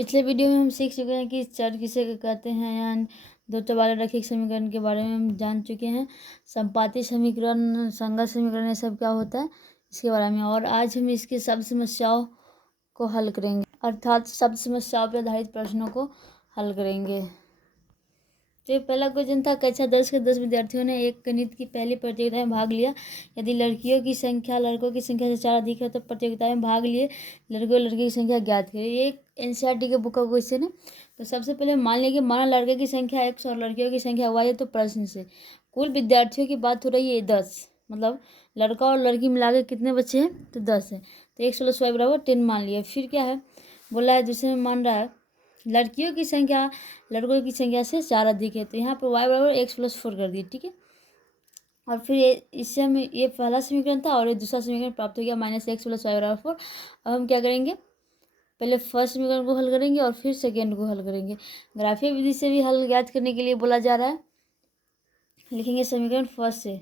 पिछले वीडियो में हम सीख चुके हैं कि चर किसे कहते हैं या दो चर रैखिक समीकरण के बारे में हम जान चुके हैं। संपाती समीकरण, संगत समीकरण, ये सब क्या होता है इसके बारे में। और आज हम इसकी सब समस्याओं को हल करेंगे, अर्थात सब समस्याओं पर आधारित प्रश्नों को हल करेंगे। तो पहला क्वेश्चन था, कक्षा 10 के 10 विद्यार्थियों ने एक गणित की पहली प्रतियोगिता में भाग लिया। यदि लड़कियों की संख्या लड़कों की संख्या से 4 अधिक है तो प्रतियोगिता में भाग लिए लड़कों और लड़की की संख्या ज्ञात करें। ये एक एनसीईआरटी के बुक का क्वेश्चन है। तो सबसे पहले मान लिया कि माना लड़के की संख्या x और लड़कियों की संख्या y है। तो प्रश्न से कुल विद्यार्थियों की बात हो रही है 10, मतलब लड़का और लड़की मिला के कितने बच्चे हैं तो 10 है। तो x + y = 10 मान लिया। फिर क्या है बोला है, दूसरे में मान रहा है लड़कियों की संख्या लड़कों की संख्या से 4 अधिक है। तो यहाँ पर y = x + 4 कर दिए, ठीक है। और फिर इससे हमें ये पहला समीकरण था और ये दूसरा समीकरण प्राप्त हो गया -x + y = 4। अब हम क्या करेंगे, पहले फर्स्ट समीकरण को हल करेंगे और फिर सेकेंड को हल करेंगे। ग्राफीय विधि से भी हल ज्ञात करने के लिए बोला जा रहा है। लिखेंगे समीकरण फर्स्ट से,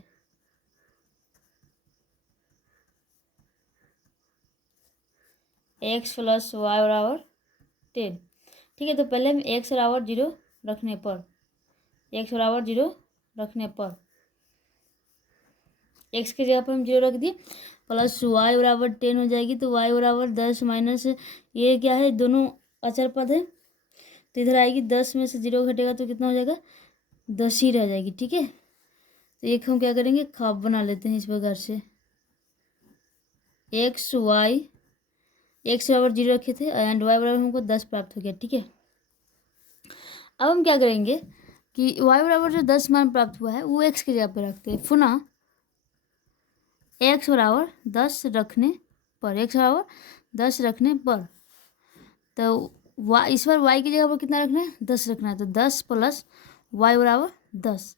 x + y = 10, ठीक है। तो पहले हम x = 0 रखने पर x की जगह पर हम 0 रख दिए, प्लस y = 10 हो जाएगी। तो y = 10 माइनस ये क्या है, दोनों अचर पद है तो इधर आएगी। 10 में से 0 घटेगा तो कितना हो जाएगा, 10 ही रह जाएगी, ठीक है। तो एक हम क्या करेंगे, खाप बना लेते हैं इस प्रकार से, x = 0 रखे थे एंड y = हमको 10 प्राप्त हो गया, ठीक है। अब हम क्या करेंगे कि y = जो 10 मान प्राप्त हुआ है वो x की जगह पर रखते हैं। पुनः x = 10 रखने पर तो इस बार y की जगह पर कितना रखना है, 10 रखना है। तो 10 + y = 10।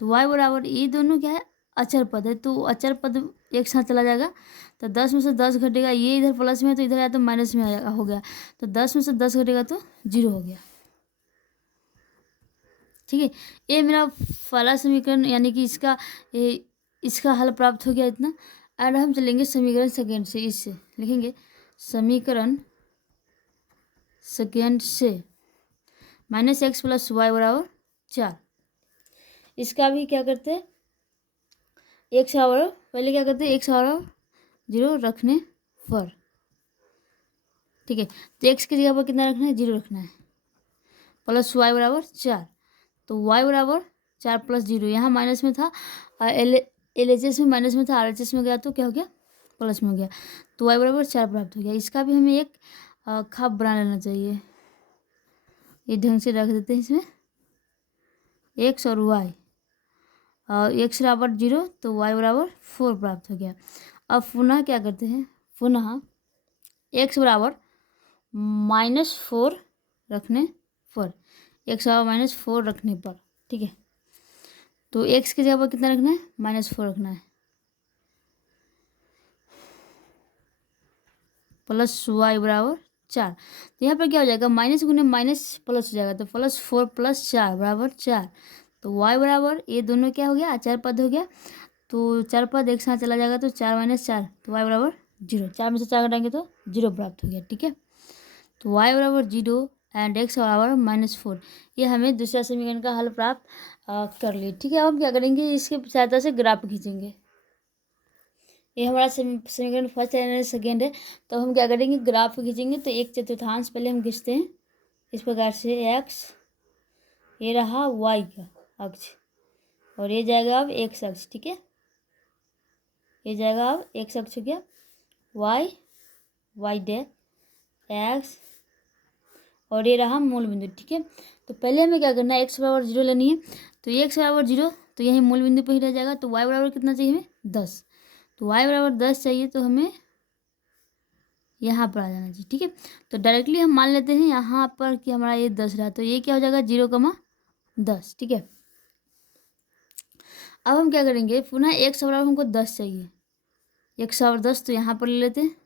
तो y = ये दोनों क्या है, अचर पद है। तो अचर पद एक साथ चला जाएगा। तो 10 में से 10 घटेगा, ये इधर प्लस में है तो इधर आया तो माइनस में हो गया। तो 10 में से 10 घटेगा तो 0 हो गया, ठीक है। ये मेरा पहला समीकरण यानी कि इसका हल प्राप्त हो गया इतना। और हम चलेंगे समीकरण सेकेंड से। इससे लिखेंगे समीकरण सेकेंड से -x + y = 4। इसका भी क्या करते हैं, पहले क्या करते हैं, x = 0 रखने पर, ठीक है। तो x की जगह पर कितना रखना है, 0 रखना है, प्लस y = 4। तो y = 4 + 0, यहाँ माइनस में था, LHS में माइनस में था, RHS में गया तो क्या हो गया, प्लस में हो गया। तो y = 4 प्राप्त हो गया। इसका भी हमें एक खाप बना लेना चाहिए। ये ढंग से रख देते हैं इसमें x और y, और x = 0 तो y = 4 प्राप्त हो गया। अब पुनः क्या करते हैं, पुनः x = -4 रखने पर, -4 रखने पर, ठीक है। तो x की जगह पर कितना रखना है, -4 रखना है, प्लस y = 4। तो यहाँ पर क्या हो जाएगा, माइनस गुने माइनस प्लस हो जाएगा। तो +4 + 4 = 4। तो y = ये दोनों क्या हो गया, अचर पद हो गया। तो 4 पद एक साथ चला जाएगा तो 4 - 4 तो y = 0। 4 में से 4 घटाएंगे तो 0 प्राप्त हो गया, ठीक है। तो y = 0 एंड x = -4। ये हमें दूसरा समीकरण का हल प्राप्त कर लिए, ठीक है। अब हम क्या करेंगे, इसकी सहायता से ग्राफ खींचेंगे। ये हमारा समीकरण फर्स्ट है, सेकेंड है। तो हम क्या करेंगे, ग्राफ खींचेंगे। तो 1/4 पहले हम खींचते हैं इस प्रकार से, x ये रहा y का अक्ष और ये जाएगा अब x अक्ष, ठीक है। ये जाएगा अब x अक्ष हो गया, y डैश x और ये रहा मूल बिंदु, ठीक है। तो पहले हमें क्या करना है, x = 0 लेनी है। तो x = 0 तो यही मूल बिंदु पर ही रह जाएगा। तो y = कितना चाहिए हमें, 10। तो y = 10 चाहिए तो हमें यहाँ पर आ जाना चाहिए, ठीक है। तो डायरेक्टली हम मान लेते हैं यहाँ पर कि हमारा ये 10 रहा। तो ये क्या हो जाएगा, 0,10, ठीक है। अब हम क्या करेंगे, पुनः x = हमको 10 चाहिए, x = 10 तो यहाँ पर ले लेते हैं।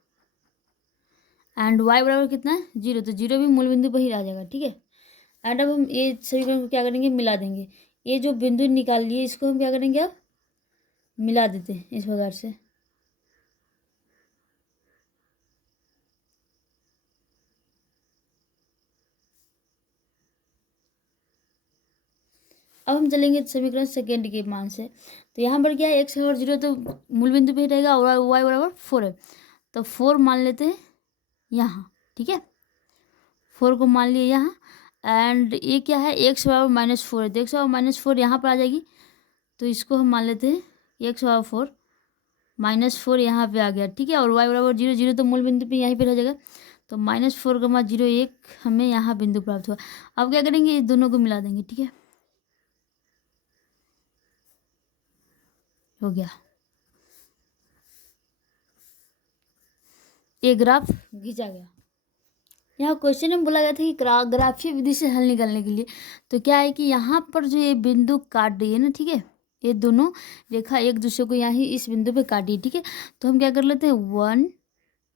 एंड y = कितना है, 0। तो 0 भी मूल बिंदु पर ही आ जाएगा, ठीक है। एंड अब हम ये समीकरण को क्या करेंगे, मिला देंगे। ये जो बिंदु निकाल लिए इसको हम क्या करेंगे, अब मिला देते हैं इस प्रकार से। अब हम चलेंगे समीकरण सेकेंड के मान से। तो यहाँ पर क्या है, एक्स बराबर 0 तो मूल बिंदु पे ही रहेगा और वाई बराबर 4 है, तो 4 मान लेते हैं यहाँ, ठीक है। 4 को मान लिए यहाँ, एंड ये क्या है, एक्स बराबर -4 है, तो एक्स बराबर -4 यहाँ पर आ जाएगी, तो इसको हम मान लेते हैं एक्स बराबर 4, -4 यहाँ पे आ गया, ठीक है। और वाई बराबर 0, 0 तो मूल बिंदु पे यहीं पे रह जाएगा, तो -4, 0 1 हमें यहाँ बिंदु प्राप्त हुआ। अब क्या करेंगे, इस दोनों को मिला देंगे, ठीक है, हो गया। ये ग्राफ खींचा गया। यहाँ क्वेश्चन में बोला गया था कि ग्राफीय विधि से हल निकालने के लिए, तो क्या है कि यहाँ पर जो ये बिंदु काट रही है ना, ठीक है, ये दोनों रेखा एक दूसरे को यहाँ ही इस बिंदु पे काटी है, ठीक है। तो हम क्या कर लेते हैं 1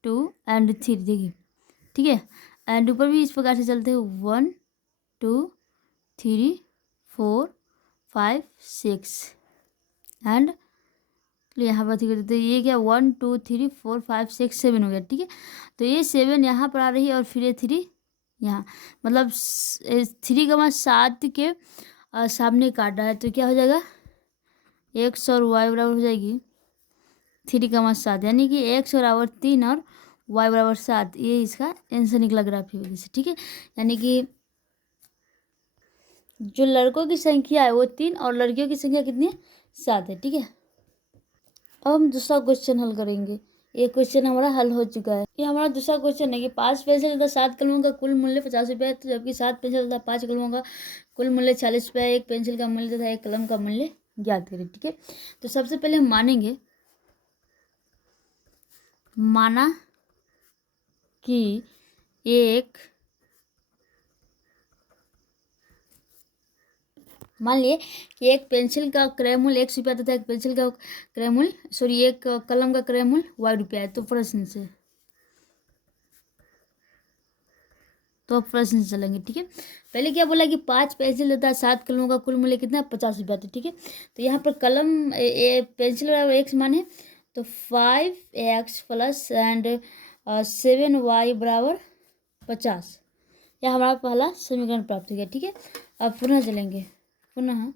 2 एंड 3, देखिए, ठीक है। एंड ऊपर भी इस प्रकार से चलते हैं 1 2 3 4 5 6 एंड यहाँ पर ठीक है, तो ये क्या 1 2 3 4 5 6 7 हो गया, ठीक है। तो ये 7 यहाँ पर आ रही है और फिर ये 3 यहाँ, मतलब 3,7 के सामने काटा है, तो क्या हो जाएगा, एक्स और वाई बराबर हो जाएगी 3,7, यानी कि एक्स बराबर 3 और वाई बराबर 7, ये इसका आंसर निकला ग्राफीय विधि से, ठीक है। यानी कि जो लड़कों की संख्या है वो 3 और लड़कियों की संख्या कितनी है, 7 है, ठीक है। अब हम दूसरा क्वेश्चन हल करेंगे। ये क्वेश्चन हमारा हल हो चुका है। ये हमारा दूसरा क्वेश्चन है कि 5 पेंसिल तथा 7 कलमों का कुल मूल्य 50 रुपये है, तो जबकि 7 पेंसिल तथा 5 कलमों का कुल मूल्य 40 रुपये है। एक पेंसिल का मूल्य तथा एक कलम का मूल्य ज्ञात करें, ठीक है। तो सबसे पहले हम मानेंगे, माना कि एक, मान लिए कि एक पेंसिल का क्रय मूल्य 1 रुपया तथा एक पेंसिल का क्रय मूल्य एक कलम का क्रय मूल्य ₹y है। तो प्रश्न से चलेंगे, ठीक है। पहले क्या बोला कि 5 पेंसिल तथा 7 कलमों का कुल मूल्य कितना है, 50 रुपया, तो ठीक है। तो यहाँ पर कलम पेंसिल बराबर x मान है, तो 5x प्लस एंड 7y बराबर 50, यह हमारा पहला समीकरण प्राप्त हो गया, ठीक है। अब पुनः चलेंगे, पुनः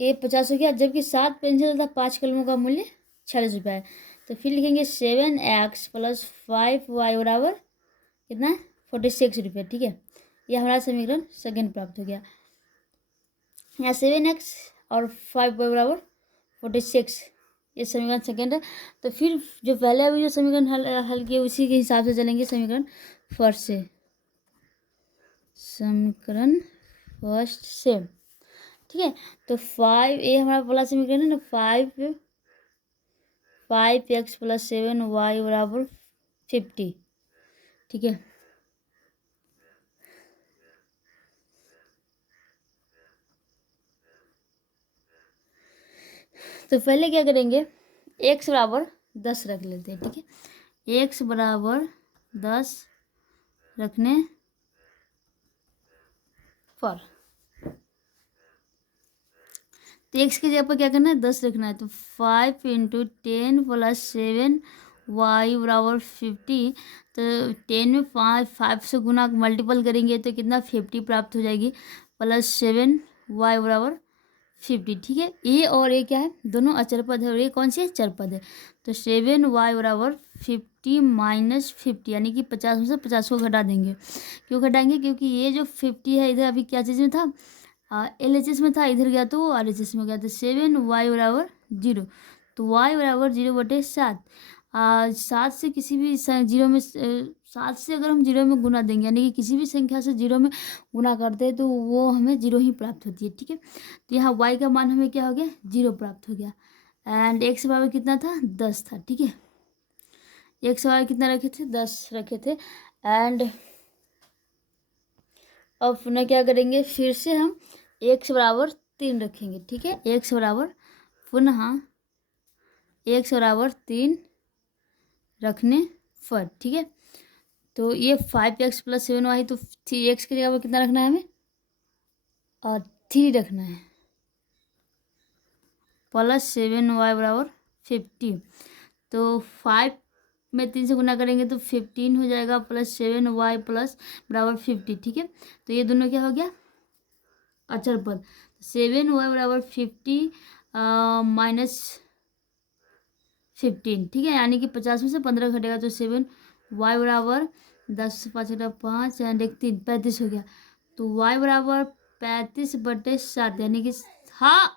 ये 50 हो गया, जबकि 7 पेंसिल तथा 5 कलमों का मूल्य 40 रुपया है। तो फिर लिखेंगे 7x प्लस 5y बराबर कितना है, 46 रुपये, ठीक है। ये हमारा समीकरण सेकेंड प्राप्त हो गया। यहाँ 7x और 5y बराबर 46, ये समीकरण सेकेंड है। तो फिर जो पहले अभी जो समीकरण हल किए उसी के हिसाब से चलेंगे समीकरण फर्स्ट से, समीकरण फर्स्ट से, ठीक है। तो 5, ये हमारा पहला समीकरण है ना, 5x प्लस 7y बराबर 50, ठीक है। तो पहले क्या करेंगे, x बराबर 10 रख लेते हैं, ठीक है। x बराबर 10 रखने पर, तो x की जगह पर क्या करना है, 10 रखना है। तो 5 × 10 प्लस 7y बराबर 50, तो 10 में 5 से गुना मल्टीपल करेंगे तो कितना 50 प्राप्त हो जाएगी, प्लस 7y बराबर 50, ठीक है। ये और ये क्या है, दोनों अचर पद है और ये कौन सी है, चर पद है। तो 7y बराबर 50 माइनस 50, यानी कि 50 में से 50 को घटा देंगे। क्यों घटाएंगे, क्योंकि ये जो 50 है इधर अभी क्या चीज़ में था, LHS में था, इधर गया तो वो RHS में गया। तो 7y बराबर 0, तो y बराबर 0/7। 7 से किसी भी जीरो में 7 से अगर हम जीरो में गुना देंगे, यानी कि किसी भी संख्या से जीरो में गुना करते हैं तो वो हमें जीरो ही प्राप्त होती है, ठीक है। तो यहाँ y का मान हमें क्या हो गया, 0 प्राप्त हो गया। एंड x बराबर कितना था, 10 था, ठीक है। x बराबर कितना रखे थे, 10 रखे थे। एंड अब पुनः क्या करेंगे, फिर से हम x बराबर 3 रखेंगे, ठीक है। x बराबर पुनः x बराबर 3 रखने पर, ठीक है। तो ये 5x प्लस 7y, तो x की जगह पर कितना रखना है हमें, और 3 रखना है, प्लस 7y बराबर 50। तो 5 में 3 से गुना करेंगे तो 15 हो जाएगा, प्लस 7y प्लस बराबर 50, ठीक है। तो ये दोनों क्या हो गया, अचर पद। 7y बराबर 50 माइनस 15, ठीक है, यानी कि 50 में से 15 घटेगा तो 7y बराबर 10 5 5 एंड 1 3 35 हो गया। तो y बराबर 35/7 यानी कि हाँ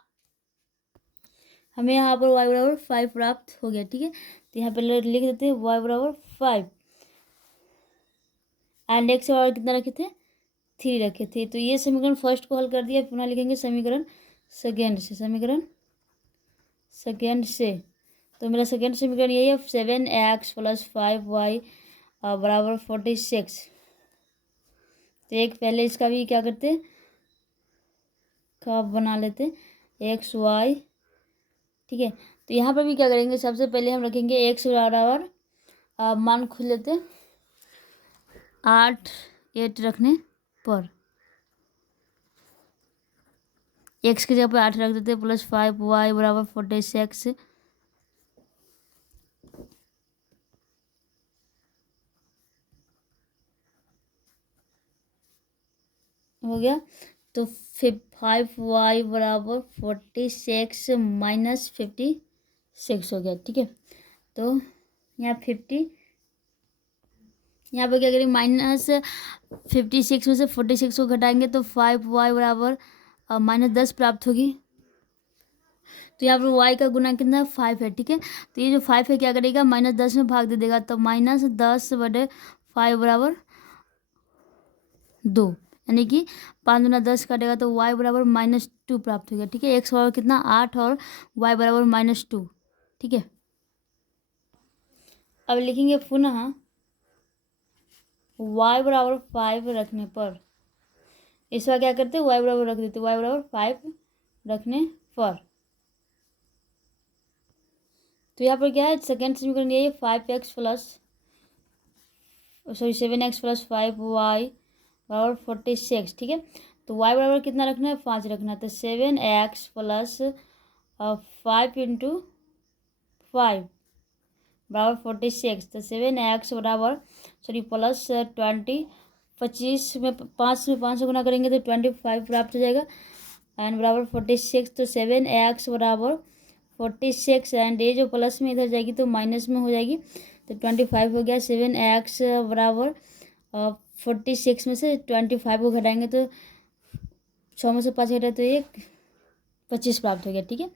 हमें यहाँ पर y बराबर 5 प्राप्त हो गया, ठीक है। तो यहाँ पे लिख देते हैं y बराबर 5 एंड x बराबर कितना रखे थे 3 रखे थे। तो ये समीकरण फर्स्ट को हल कर दिया, पुनः लिखेंगे समीकरण सेकेंड से। समीकरण सेकेंड से तो मेरा सेकेंड समीकरण यही है 7x + 5y बराबर 46। तो एक पहले इसका भी क्या करते का बना लेते एक्स वाई, ठीक है। तो यहाँ पर भी क्या करेंगे, सबसे पहले हम रखेंगे एक्स बराबर मान खुद लेते 8 8 रखने पर एक्स की जगह पर 8 रख देते प्लस 5y बराबर 46 हो गया। तो 5y बराबर 46 माइनस 56 हो गया, ठीक है। तो यहाँ 50 यहाँ पर क्या करेंगे माइनस 56 में से 46 को घटाएंगे तो 5y बराबर -10 प्राप्त होगी। तो यहाँ पर y का गुना कितना 5 है, ठीक है। तो ये जो 5 है क्या करेगा -10 में भाग दे देगा, तो -10/5 बराबर 2 यानी कि 5 दूना 10 काटेगा तो y बराबर -2 प्राप्त हो गया, ठीक है। x बराबर कितना 8 और y बराबर -2, ठीक है। अब लिखेंगे पुनः y बराबर 5 रखने पर इस बार क्या करते हैं y बराबर रख देते y बराबर 5 रखने पर। तो यहाँ पर क्या है सेकेंड समीकरण ये 5x प्लस 7x + 5y बराबर 46, ठीक है। तो y बराबर कितना रखना है 5 रखना है, तो 7x + 5 × 5 बराबर 46। तो 7x बराबर प्लस 20 25 में 5 से गुना करेंगे तो 25 प्राप्त हो जाएगा एंड बराबर 46। तो 7x बराबर 46 एंड ये जो प्लस में इधर जाएगी तो माइनस में हो जाएगी, तो 25 हो गया। 7x बराबर 46 में से 25 को घटाएंगे तो 6 में से 5 घटाए तो 25 प्राप्त हो गया, ठीक है।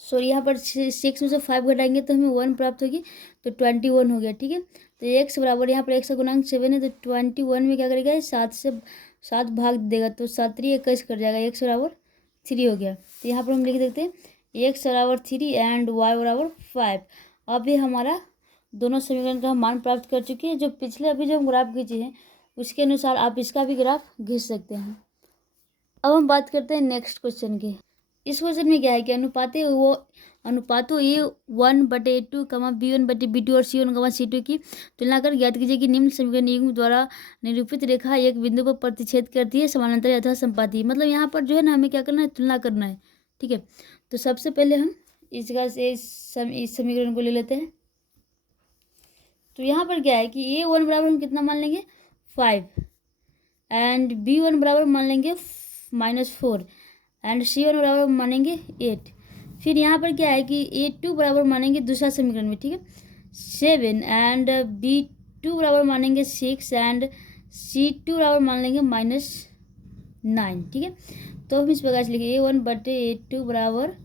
सो यहाँ पर 6 में से 5 घटाएंगे तो हमें 1 प्राप्त होगी, तो 21 हो गया, ठीक है। तो x बराबर यहाँ पर x का गुणांक 7 है, तो 21 में क्या करेगा 7 से 7 भाग देगा तो 7 3 21 कर जाएगा, x बराबर 3 हो गया। तो यहाँ पर हम लिख देते हैं x बराबर 3 एंड y बराबर 5। अभी हमारा दोनों समीकरण का हम मान प्राप्त कर चुके हैं। जो पिछले अभी जो हम ग्राफ खींचे हैं उसके अनुसार आप इसका भी ग्राफ खींच सकते हैं। अब हम बात करते हैं नेक्स्ट क्वेश्चन की। इस क्वेश्चन में क्या है कि अनुपातों A1/A2 B1/B2 और C1/C2 की तुलना कर ज्ञात कीजिए कि निम्न समीकरण युग्म द्वारा निरूपित रेखा एक बिंदु पर प्रतिच्छेद करती है समानांतर अथवा संपाती। मतलब यहाँ पर जो है ना हमें क्या करना है तुलना करना है, ठीक है। तो सबसे पहले हम इस समीकरण को ले लेते हैं। तो यहाँ पर क्या है कि A1 बराबर हम कितना मान लेंगे 5 एंड B1 बराबर मान लेंगे -4 एंड C1 बराबर मानेंगे 8। फिर यहाँ पर क्या है कि A2 बराबर मानेंगे दूसरा समीकरण में, ठीक है 7 एंड B2 बराबर मानेंगे 6 एंड C2 बराबर मान लेंगे -9, ठीक है। तो हम इस प्रकार से लिखेंगे A1/A2 बराबर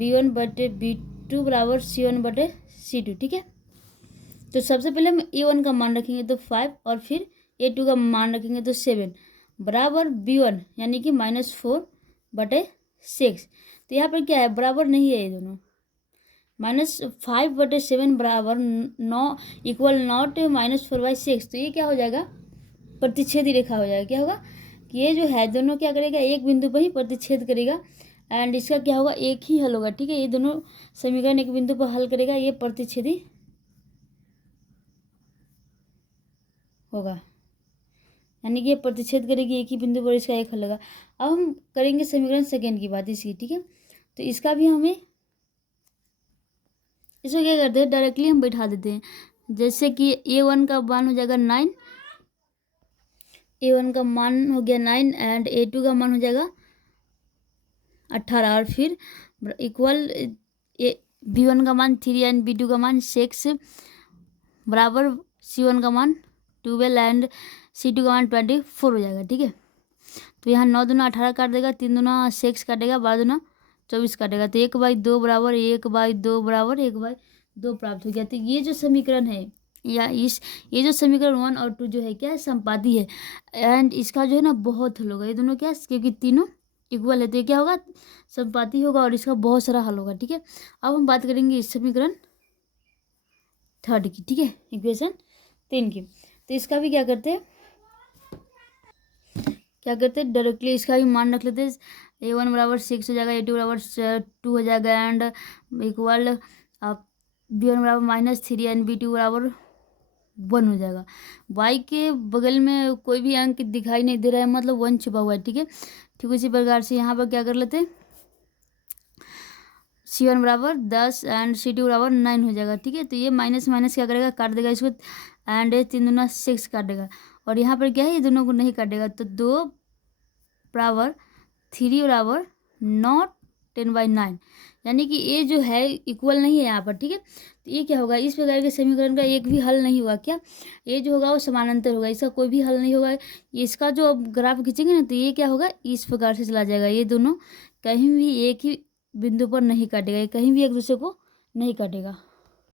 B1/B2 बराबर C1/C2, ठीक है। तो सबसे पहले हम A1 का मान रखेंगे तो 5 और फिर A2 का मान रखेंगे तो 7 बराबर B1 यानी कि -4/6। तो यहाँ पर क्या है बराबर नहीं है ये दोनों, -5/7 बराबर 9 इक्वल नॉट -4/6। तो ये क्या हो जाएगा प्रतिच्छेदी रेखा हो जाएगा। क्या होगा कि ये जो है दोनों क्या करेगा एक बिंदु पर ही प्रतिच्छेद करेगा एंड इसका क्या होगा एक ही हल होगा, ठीक है। ये दोनों समीकरण एक बिंदु पर हल करेगा, ये प्रतिच्छेदी होगा यानी कि ये प्रतिच्छेद करेगी एक ही बिंदु पर, इसका एक हल होगा। अब हम करेंगे समीकरण सेकेंड की बात इसकी, ठीक है। तो इसका भी हमें इसको क्या करते हैं डायरेक्टली हम बैठा देते हैं, जैसे कि A1 का मान हो जाएगा 9 A1 का मान हो गया 9 एंड A2 का मान हो जाएगा 18 और फिर इक्वल B1 का मान 3 एंड B2 का मान 6 बराबर C1 का मान 12 एंड C2 का मान 24 हो जाएगा। ठीक है, तो यहाँ 9 दूना 18 काट देगा, 3 दूना 6 काटेगा, 12 दूना 24 काटेगा, तो 1/2 बराबर 1/2 बराबर 1/2 प्राप्त हो गया। तो ये जो समीकरण है या ये जो समीकरण 1 और 2 जो है क्या है, संपाती है एंड इसका जो है ना बहुत हल होगा। ये दोनों क्या, क्योंकि तीनों इक्वल है तो ये क्या होगा, संपाती होगा और इसका बहुत सारा हल होगा। ठीक है, अब हम बात करेंगे इस समीकरण 3 की। ठीक है, इक्वेशन 3 की। तो इसका भी क्या करते हैं डायरेक्टली इसका भी मान रख लेते हैं। A1 बराबर 6 हो जाएगा, A2 बराबर 2 हो जाएगा एंड इक्वल B1 बराबर -3 एंड B2 बराबर 1 हो जाएगा। y के बगल में कोई भी अंक दिखाई नहीं दे रहा है, मतलब 1 छुपा हुआ है। ठीक है, ठीक उसी प्रकार से यहाँ पर क्या कर लेते हैं, C1 बराबर 10 एंड C2 बराबर 9 हो जाएगा। ठीक है, तो ये माइनस माइनस क्या करेगा, काट देगा इसको एंड 3 दूना 6 काटेगा और यहाँ पर क्या है, ये दोनों को नहीं काटेगा, तो 2 बराबर 3 बराबर नॉट 10/9, यानी कि ये जो है इक्वल नहीं है यहाँ पर। ठीक है, तो ये क्या होगा, इस प्रकार के समीकरण का एक भी हल नहीं होगा। क्या, ये जो होगा वो समानांतर होगा, इसका कोई भी हल नहीं होगा। इसका जो अब ग्राफ खींचेंगे ना, तो ये क्या होगा, इस प्रकार से चला जाएगा, ये दोनों कहीं भी एक ही बिंदु पर नहीं काटेगा, ये कहीं भी एक दूसरे को नहीं काटेगा।